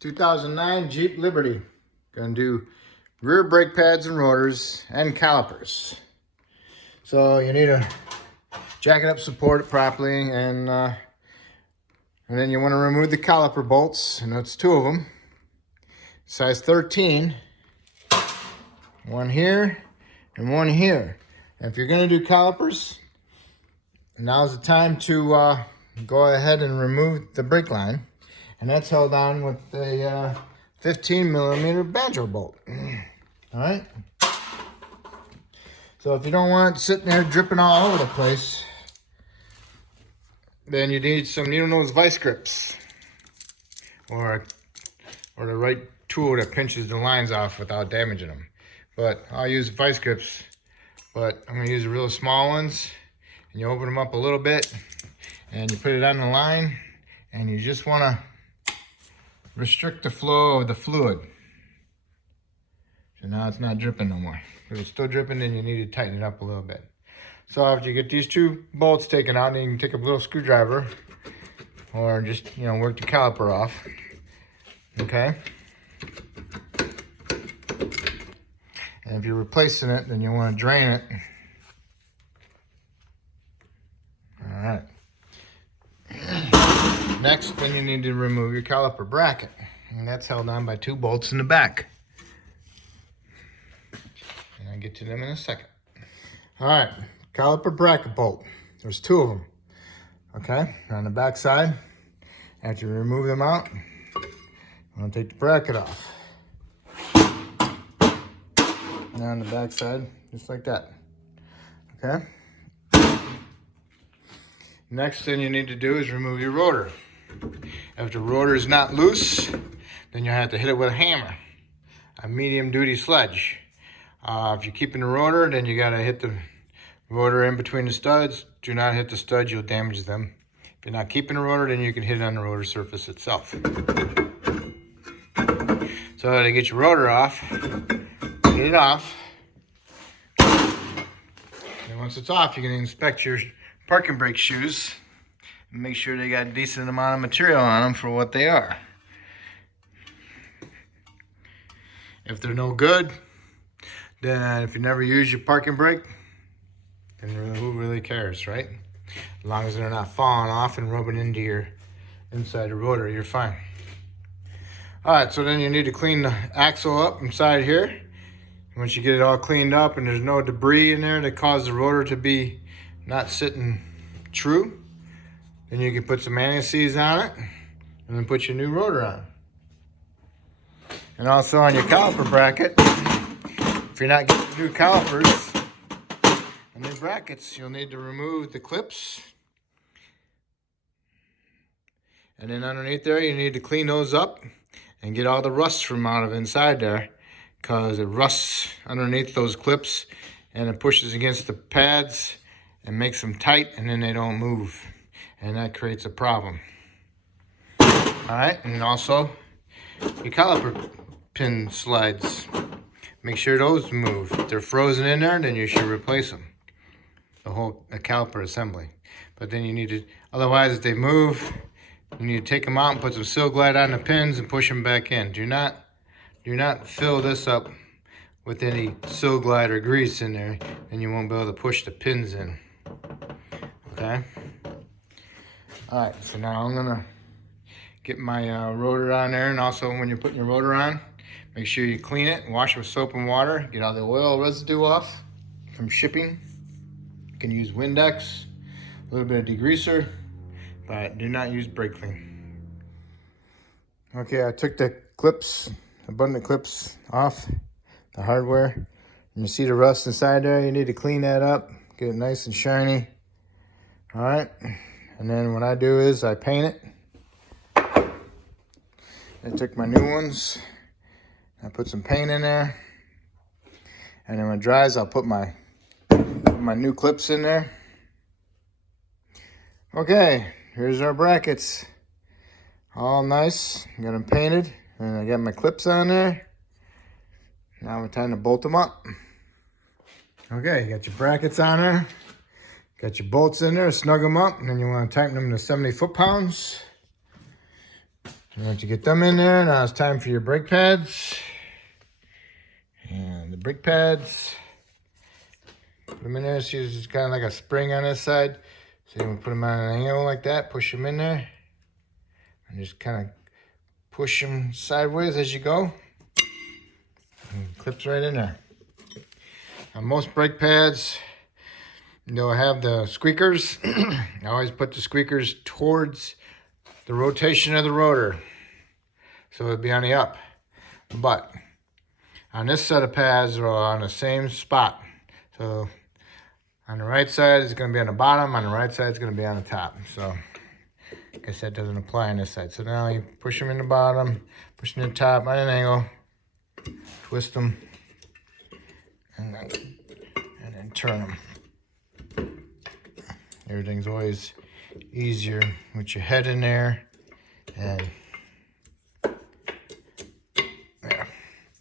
2009 Jeep Liberty. Gonna do rear brake pads and rotors and calipers. So you need to jack it up, support it properly, and then you want to remove the caliper bolts, and that's 2 of them. Size 13. One here and one here. And if you're gonna do calipers, now's the time to go ahead and remove the brake line. And that's held on with a 15mm banjo bolt. All right. So if you don't want it sitting there dripping all over the place, then you need some needle nose vice grips, or the right tool that pinches the lines off without damaging them. But I'll use vice grips, but I'm going to use the real small ones. And you open them up a little bit, and you put it on the line, and you just want to restrict the flow of the fluid. So now it's not dripping no more. If it's still dripping, then you need to tighten it up a little bit. So after you get these 2 bolts taken out, then you can take a little screwdriver, or just, work the caliper off. Okay? And if you're replacing it, then you want to drain it. All right. Next, then you need to remove your caliper bracket, and that's held on by 2 bolts in the back. And I'll get to them in a second. All right, caliper bracket bolt. There's 2 of them. Okay, on the back side, after you remove them out, I'm gonna take the bracket off. And on the back side, just like that. Okay. Next thing you need to do is remove your rotor. If the rotor is not loose, then you have to hit it with a hammer, a medium duty sledge. If you're keeping the rotor, then you gotta hit the rotor in between the studs. Do not hit the studs, you'll damage them. If you're not keeping the rotor, then you can hit it on the rotor surface itself. So to get your rotor off, get it off. And once it's off, you can inspect your parking brake shoes and make sure they got a decent amount of material on them for what they are. If they're no good, then if you never use your parking brake, then who really cares, right? As long as they're not falling off and rubbing into your inside the rotor, you're fine. All right, so then you need to clean the axle up inside here. Once you get it all cleaned up and there's no debris in there that caused the rotor to be not sitting true, then you can put some anti-seize on it and then put your new rotor on. And also on your caliper bracket, if you're not getting new calipers and new brackets, you'll need to remove the clips. And then underneath there, you need to clean those up and get all the rust from out of inside there, because it rusts underneath those clips and it pushes against the pads and makes them tight, and then they don't move, and that creates a problem. All right, and also your caliper pin slides, make sure those move. If they're frozen in there, then you should replace them, the caliper assembly. But then you need to, otherwise if they move, you need to take them out and put some Seal Glide on the pins and push them back in. Do not fill this up with any Seal Glide or grease in there, and you won't be able to push the pins in. Okay. All right, so now I'm gonna get my rotor on there, and also when you're putting your rotor on, make sure you clean it, wash it with soap and water, get all the oil residue off from shipping. You can use Windex, a little bit of degreaser, but do not use brake clean. Okay, I took the clips, the button clips off, the hardware, and you see the rust inside there. You need to clean that up, get it nice and shiny. All right, and then what I do is I paint it. I took my new ones, I put some paint in there, and then when it dries, I'll put my new clips in there. Okay, here's our brackets, all nice. Got them painted, and I got my clips on there. Now it's time to bolt them up. Okay, you got your brackets on there. Got your bolts in there, snug them up, and then you want to tighten them to 70 foot-pounds. And once you get them in there, now it's time for your brake pads. And the brake pads, put them in there. See, there's kind of like a spring on this side. So you put them on an angle like that, push them in there, and just kind of push them sideways as you go. And it clips right in there. On most brake pads, they'll have the squeakers. I always put the squeakers towards the rotation of the rotor, so it'll be on the up. But on this set of pads, they're on the same spot. So on the right side, it's going to be on the bottom. On the right side, it's going to be on the top. So I guess that doesn't apply on this side. So now you push them in the bottom, push them in the top at an angle, twist them, and then turn them. Everything's always easier with your head in there, and there,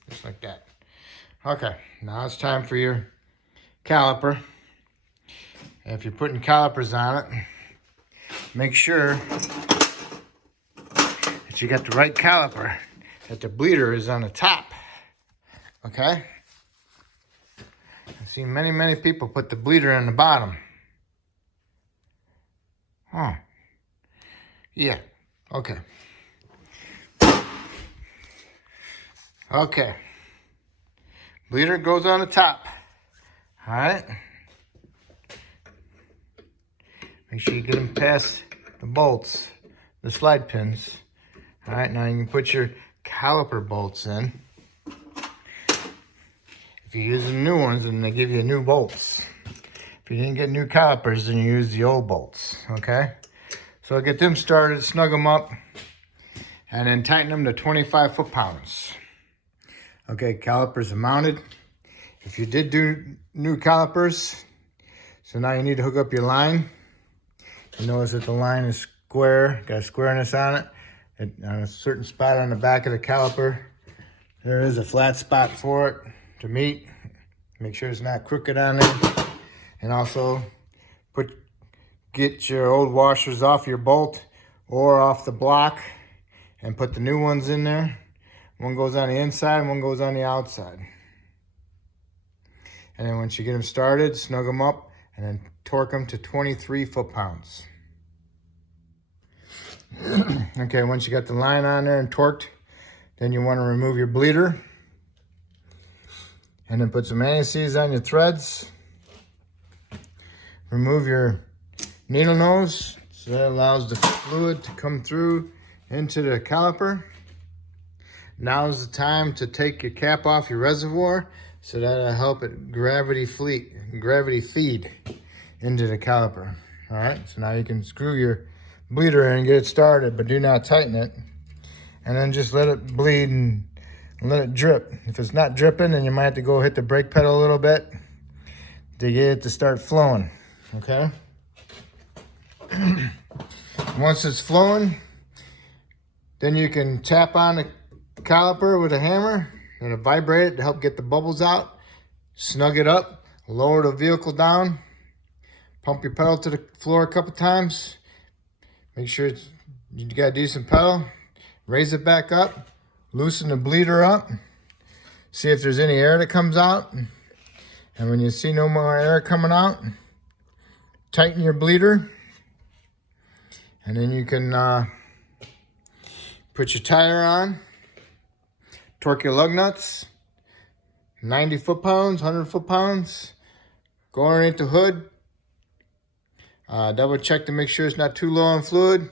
just like that. Okay, now it's time for your caliper. If you're putting calipers on it, make sure that you got the right caliper, that the bleeder is on the top. Okay? I've seen many people put the bleeder on the bottom. Huh. Yeah. Okay. Okay. Bleeder goes on the top. All right? Make sure you get them past the bolts, the slide pins. All right, now you can put your caliper bolts in. If you're using new ones, then they give you new bolts. If you didn't get new calipers, then you use the old bolts, okay? So get them started, snug them up, and then tighten them to 25 foot-pounds. Okay, calipers are mounted. If you did do new calipers, so now you need to hook up your line. You notice that the line is square, got a squareness on it. On a certain spot on the back of the caliper, there is a flat spot for it to meet. Make sure it's not crooked on there. And also, get your old washers off your bolt or off the block and put the new ones in there. One goes on the inside and one goes on the outside. And then once you get them started, snug them up and then torque them to 23 foot-pounds. Okay, once you got the line on there and torqued, then you want to remove your bleeder. And then put some anti-seize on your threads. Remove your needle nose, so that allows the fluid to come through into the caliper. Now's the time to take your cap off your reservoir, so that'll help it gravity feed into the caliper. All right, so now you can screw your bleeder in and get it started, but do not tighten it. And then just let it bleed and let it drip. If it's not dripping, then you might have to go hit the brake pedal a little bit to get it to start flowing, okay? Once it's flowing, then you can tap on the caliper with a hammer and it'll vibrate it to help get the bubbles out. Snug it up, lower the vehicle down, pump your pedal to the floor a couple times. Make sure you got a decent pedal. Raise it back up, loosen the bleeder up, see if there's any air that comes out. And when you see no more air coming out, tighten your bleeder. And then you can put your tire on, torque your lug nuts, 90 foot-pounds, 100 foot-pounds. Go underneath the hood. Double check to make sure it's not too low on fluid.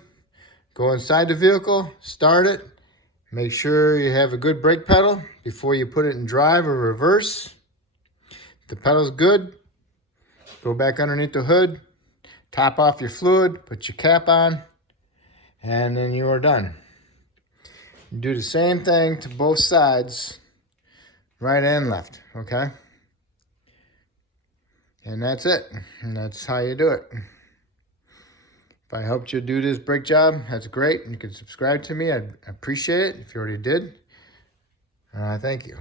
Go inside the vehicle, start it. Make sure you have a good brake pedal before you put it in drive or reverse. If the pedal's good, go back underneath the hood, top off your fluid, put your cap on, and then you are done. You do the same thing to both sides, right and left, okay? And that's it. And that's how you do it. If I helped you do this brake job, that's great. You can subscribe to me. I'd appreciate it if you already did. Thank you.